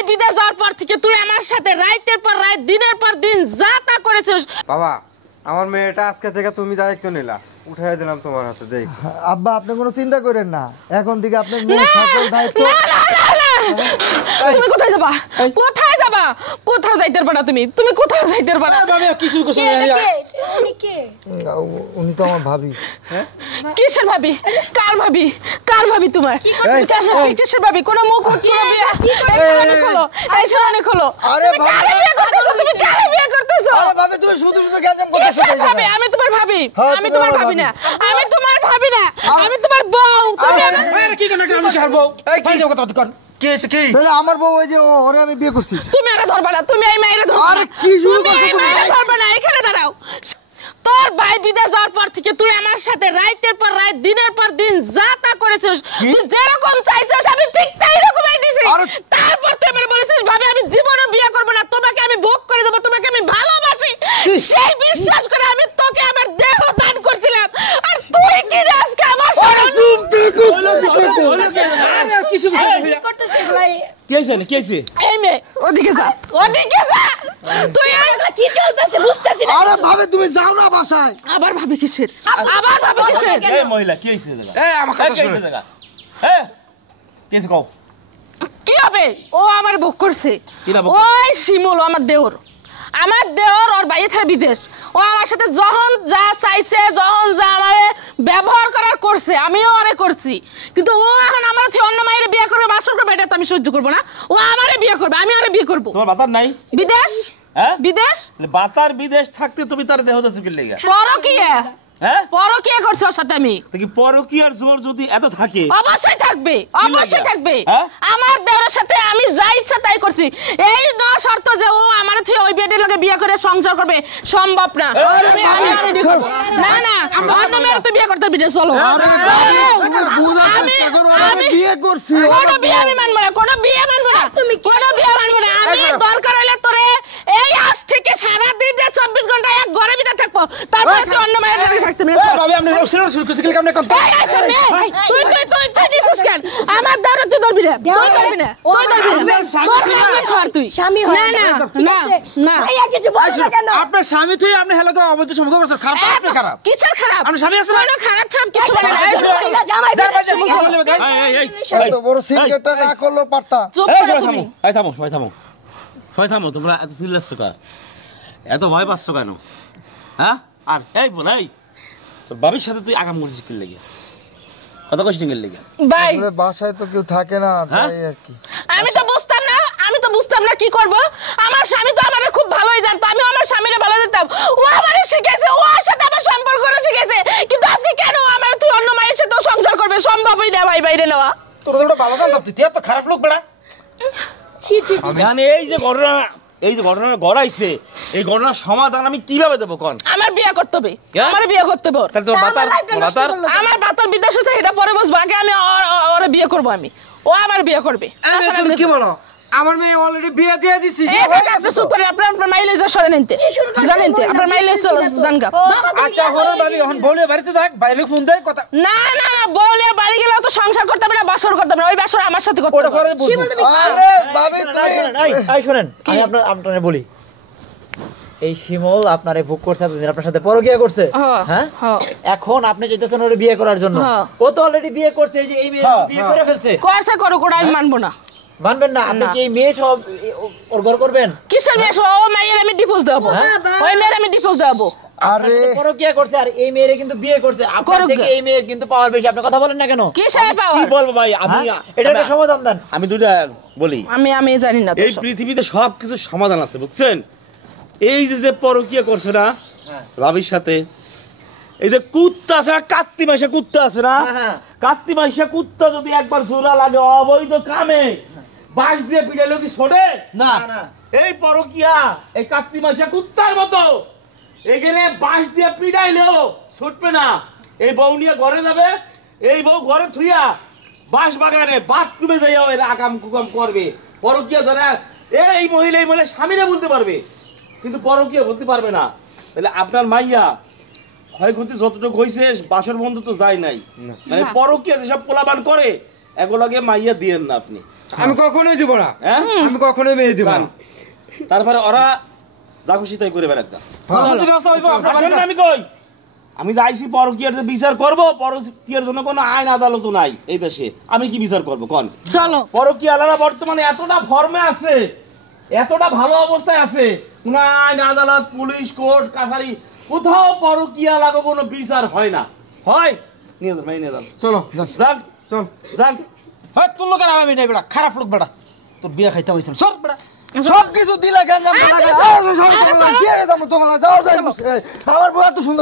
ভাই বিদেশ যাওয়ার পর থেকে তুই আমার সাথে রাতের পর রাত দিনের পর দিন যা তা করেছিস। বাবা আমার মেয়েটা আজকে থেকে তুমি দায়িত্ব নিলা, উঠাই দিলাম তোমার হাতে। দেখ আব্বা আপনি কোনো চিন্তা করেন না, এখন থেকে আপনার মেয়ে সকল দায়িত্ব। তুমি কোথায় যাবা? কোথায় যাবা? কোথাও যাইতে পারবা না তুমি, তুমি কোথাও যাইতে পারবা না। কিছু উনি তো আমার ভাবি। কিসের ভাবি? কার ভাবি? কার ভাবি তোমার? কিসের ভাবি? কোন মুখ খোলো। আরে কারে বিয়ে করতেছো? তুমি কারে বিয়ে করতেছো? আরে ভাবি তুমি শুধু শুধু গ্যাঞ্জাম করতেছো। আমি তোমার ভাবি, আমি তোমার ভাবি না, আমি তোমার ভাবি না, আমি তোমার বউ। আরে কি কেন আমি কি আর বউ? এই কি কথা কর? কি হইছে কি? তাহলে আমার বউ ওই যে ওরে আমি বিয়ে করছি। তুমি আরে ধরবা না, তুমি এই মাইরে ধরবা। আরে কি শুরু করছো তুমি? ধরবা না, এখানে দাঁড়াও। তোর ভাই বিদেশ যাওয়ার পর থেকে তুই আমার সাথে রাতের পর রাত দিনের পর দিন যা তা করেছিস, তুই যেরকম চাইছিস আমি ঠিক তাই রকমই দিছি। তারপর তুই আমাকে বলেছিস ভাবে আমি জীবনে বিয়ে করব না, তোমাকে আমি ভোগ করে দেব, তোমাকে আমি ভালোবাসি। সেই বিশ্বাস করে আমি তোকে আমার দেহ দান করছিলাম, আর তুই কি আজকে আমার সাথে চুপ দেখো। আরে কিছু করতেছিস ভাই? কি হইছে? কি হইছে? এই মে ওদিকে যা, ওদিকে যা। তুই কি চলতেছে বুঝতাছিস না। আরে ভাবে তুমি যাও না বাসায়। আবার ভাবি কিসের? আবার ভাবি কিসের? এই মহিলা কি হইছে জায়গা? এই আমার কথা শুনো। জায়গা হ্যাঁ কি হইছে কও? কি হবে? ও আমার বুক করছে। কি না বুক? ওই শিমুল আমার দেওর, আমার দেওর ওর বাইরে থেকে বিদেশ। ও আমার সাথে যখন যা চাইছে, যখন যা আমারে ব্যবহার করার করছে, আমিও ওরে করছি। কিন্তু ও এখন আমার থেকে অন্য মায়ের বিয়ে করবে, বাসর করবে, এটা তো আমি সহ্য করবো না। ও আমারে বিয়ে করবে, আমি আরে বিয়ে করবো। তোমার বাতার নাই? বিদেশ? হ্যাঁ বিদেশ? বাতার বিদেশ থাকতে তুমি তার দেহ দাস কি লাগা? পরকীয়া। হ্যাঁ পরকীয়া করছে ওর সাথে আমি। দেখি পরকীয়ার জোর যদি এত থাকে অবশ্যই থাকবে, অবশ্যই থাকবে। হ্যাঁ? আমার দেওরের সাথে আমি যা ইচ্ছা তাই করছি। এই না শর্ত যে ও আমার থেকে ওই বেটির লগে বিয়ে করে সংসার করবে, সম্ভব না। আমি বিয়ে করব না। না অন্য মেয়ের তো বিয়ে করতে বিদে চলো। আমি বিয়ে করছি। কোনো বিয়ে আমি মানব না, কোনো বিয়ে মানব না, তুমি কোনো বিয়ে মানব না। আমি দরকার হলে তোরে এই আজ থেকে সারা দিন 24 ঘন্টা এক ঘরে ভিতরে থাকবো, তারপর তুই অন্য মেয়ের লগে থাকতে না। ভাবি আপনি শুরু করতে কি কামনে করতে? তুই দিছিস কেন? আমার দাঁড়া তুই ধরবি না, তুই ধরবি না, তুই ধরবি না। তোর স্বামী ছাড় তুই। স্বামী হয় না, না, না। ভাইয়া কিছু বল না কেন? আপনার স্বামী তুই আপনি হেলাকে অবৈধ সম্পর্ক করছেন, খারাপ আপনি খারাপ। কিসের খারাপ? আপনার স্বামী আছে না? কোনো খারাপ কিছু বলে না। জামাই এত বড় সিগারেটটা না করলেও পারতা। চুপ করো তুমি। এই থামো সবাই থামো, সবাই থামো। তোমরা এত চিল্লাচ্ছ কেন? এত ভয় পাচ্ছ কেন? হ্যাঁ আর এই বল, এই তোর বাবির সাথে তুই আগাম করছিস কি লেগে? কথা কইছিস কি লেগে? ভাই বাসায় তো কেউ থাকে না, তাই আর কি। আমি তো বুঝতাম না কি করব। আমার স্বামী তো আমারে খুব ভালোই জানতো, আমি আমার স্বামীরে ভালো জানতাম। ও আমারে শিখেছে, ও ওর সাথে আমার সম্পর্ক করে শিখেছে। কিন্তু আজকে কেন আমার তুই অন্য মায়ের সাথে সংসার করবে? সম্ভবই না ভাই, বাইরে নেওয়া। তোর তো ভালো জানতাম তুই এত খারাপ লোক বেড়া। ছি ছি ছি। জানি এই যে ঘটনা গড়াইছে, এই ঘটনার সমাধান আমি কিভাবে দেবো কোন? আমার বিয়ে করতে হবে, আমার বিয়ে করতে হবে। তাহলে তোর আমার বাতার বিদেশ আছে, এটা পরে বসবো। আগে আমি ওরে বিয়ে করব, আমি ও আমার বিয়ে করবে। তুমি কি বলো? আমার মেয়ে অলরেডি বিয়ে দিয়ে দিছি। আপনি চুপ করেন, আপনার মাইলেজ সরে নিতে জানেন তো, আপনার মাইলেজ চলো জানগা। আচ্ছা হলো ভাবি, এখন বলে বাড়িতে যাক, বাইরে ফোন দেয় কথা। না না না, বলে বাড়ি গেলে তো সংসার করতে হবে না, বাসর করতে হবে না। ওই বাসর আমার সাথে করতে হবে। আরে ভাবি এই শুনেন, আমি আপনারে বলি, এই শিমুল আপনারে বুক করতে এতদিন আপনার সাথে পরকীয়া করছে। হ্যাঁ এখন আপনি যেতেছেন ওরে বিয়ে করার জন্য। ও তো অলরেডি বিয়ে করছে, এই যে এই মেয়ে বিয়ে করে ফেলছে। কয়সা করো কোড়া, আমি মানবো না। মানবেন না? আপনি কি এই মেয়ে সব ওর ঘর করবেন? কিসের মেয়ে? ও মেয়ের আমি ডিভোর্স দেবো, ওই মেয়ের আমি ডিভোর্স দেবো। আরে পরকীয়া করছে আর এই মেয়েরে কিন্তু বিয়ে করছে। আপনার থেকে এই মেয়ের কিন্তু পাওয়ার বেশি। আপনি কথা বলেন না কেন? কিসের পাওয়ার? কি বলবো ভাই, আমি এটা একটা সমাধান দেন। আমি দুইটা বলি, আমি জানি না। এই পৃথিবীতে সবকিছু সমাধান আছে বুঝছেন। এই যে পরকীয়া করছে না ভাবির সাথে, এই যে কুত্তা আছে না, কার্তিক মাসে কুত্তা আছে না, কার্তিক মাসে কুত্তা যদি একবার জোড়া লাগে অবৈধ কামে, বাঁশ দিয়ে পিটাইলেও কি ছোটে না? এই পরকীয়া এই কার্তিক মাসে কুত্তার মতো, এখানে বাঁশ দিয়ে পিটাইলেও ছুটবে না। এই বউ নিয়ে ঘরে যাবে, এই বউ ঘরে থুইয়া বাঁশ বাগানে বাথরুমে যাইয়া এরা আকাম কুকাম করবে। পরকীয়া ধরা এই মহিলা স্বামীরা বলতে পারবে, কিন্তু পরকীয়া বলতে পারবে না। তাহলে আপনার মাইয়া ক্ষয়ক্ষতি যতটুকু হয়েছে, বাসর বন্ধ তো যায় নাই। মানে পরকীয়া যেসব পোলাবান করে এগুলোকে মাইয়া দিয়েন না আপনি। আমি কখনোই দিব না, হ্যাঁ আমি কখনোই মেয়ে দিব না। তারপরে ওরা যা খুশি তাই করে বেড়াক হ্যাঁ। আমি কই আমি যাইছি পরকীয়ার যে বিচার করব, পরকীয়ার জন্য কোনো আইন আদালত নাই এই দেশে, আমি কি বিচার করব কোন? চলো পরকীয়ালারা বর্তমানে এতটা ফর্মে আছে, এতটা ভালো অবস্থায় আছে, কোন আইন আদালত পুলিশ কোর্ট কাছারি কোথাও পরকীয়ালাগো কোনো বিচার হয় না। হয় নিয়ে যান ভাই, নিয়ে যান, চলো যান চল। যান। হয় তোর লোকের আমি নাই বেটা, খারাপ লোক বেটা, তোর বিয়ে খাইতে হয়েছিল সব বেটা। সবকিছু দিলে গঞ্জাম বানাকে। দিয়ে গেলাম তোমার, যাও যাও। আমার বউ এত সুন্দর